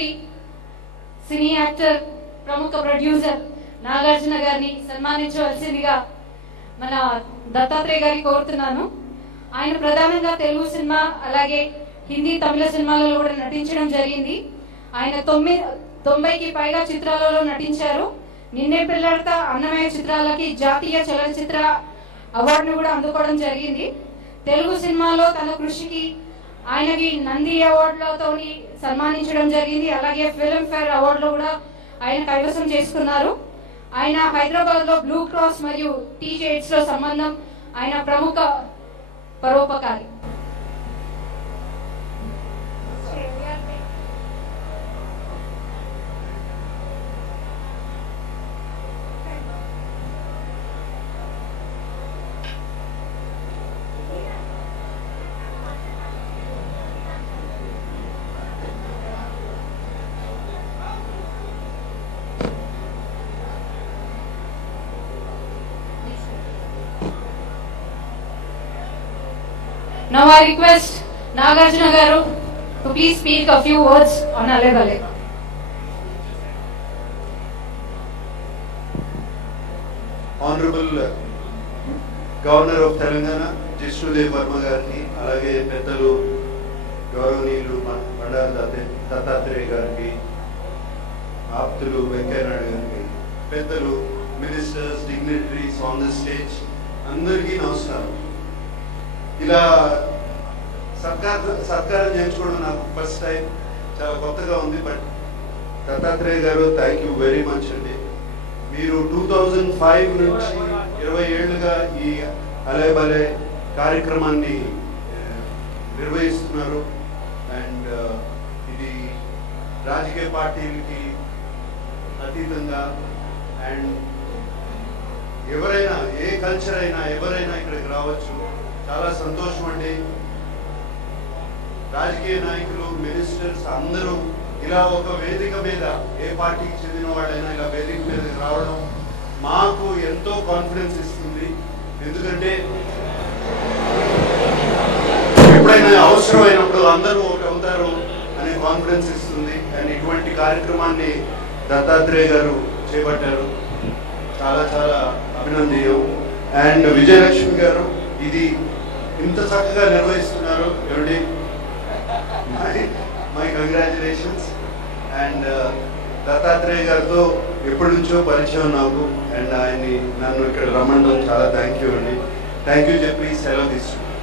వ్యక్తి, cine actor, ప్రముఖ producer Nagarjuna గారిని సన్మానించవలసిందిగా మన దత్తాత్రేయ గారిని కోరుతున్నాను. ఆయన ప్రధానంగా తెలుగు సినిమా అలాగే హిందీ, తమిళ సినిమాలలో కూడా నటించడం జరిగింది. ఆయన 90కి పైగా చిత్రాలలో నటించారు. నిన్నే పెళ్లాడతా, అన్నమయ్య చిత్రాలకి జాతీయ చలనచిత్ర అవార్డును కూడా అందుకోవడం జరిగింది. తెలుగు సినిమాలో తన కృషికి ఆయనకి నంది అవార్డులతో సన్మానించడం జరిగింది. అలాగే ఫిల్మ్ఫేర్ అవార్డులో కూడా ఆయన కైవసం చేసుకున్నారు. ఆయన హైదరాబాద్ లో బ్లూ క్రాస్ మరియు టీజేడ్స్ లో సంబంధం, ఆయన ప్రముఖ పరోపకారి. Now I request Nagarjuna Garu to please speak a few words on Alegale. Honorable Governor of Telangana, Jishnudev Verma Gariki, alage Pettalu, Gauranilu, Bandara Dattatreya Gariki, Aptulu, Venkaiah Naidu Gariki, Pettalu, ministers, dignitaries on the stage, Andariki Namaskaram. ఇలా సత్కారం చేయించుకోవడం నాకు first time, చాలా కొత్తగా ఉంది. But Dattatreya గారు, thank you very much అండి. మీరు 2005 నుంచి 20 ఏళ్ళుగా ఈ అలేబలే కార్యక్రమాన్ని నిర్వహిస్తున్నారు. అండ్ ఇది రాజకీయ పార్టీలకి అతీతంగా, అండ్ ఎవరైనా, ఏ కల్చర్ అయినా, ఎవరైనా ఇక్కడికి రావచ్చు. చాలా సంతోషం అండి. రాజకీయ నాయకులు, మినిస్టర్స్ అందరూ ఇలా ఒక వేదిక మీద, ఏ పార్టీకి చెందిన వాళ్ళైనా ఇలా వేదిక మీదకి రావడం మాకు ఎంతో కాన్ఫిడెన్స్ ఇస్తుంది. ఎందుకంటే ఎప్పుడైనా అవసరమైనప్పుడు అందరూ ఒకటి అవుతారు అనే కాన్ఫిడెన్స్ ఇస్తుంది. అండ్ ఇటువంటి కార్యక్రమాన్ని దత్తాత్రేయ గారు చేపట్టారు, చాలా చాలా అభినందనీయం. అండ్ విజయలక్ష్మి గారు ఇది ఇంత చక్కగా నిర్వహిస్తున్నారు. ఏమండి, మై కంగ్రాచులేషన్స్. అండ్ దత్తాత్రేయ గారితో ఎప్పటి నుంచో పరిచయం నాకు, అండ్ ఆయన్ని నన్ను ఇక్కడ రమ్మడం చాలా థ్యాంక్ యూ అండి. థ్యాంక్ యూ చెప్పి సెలవు తీసుకుంటాను.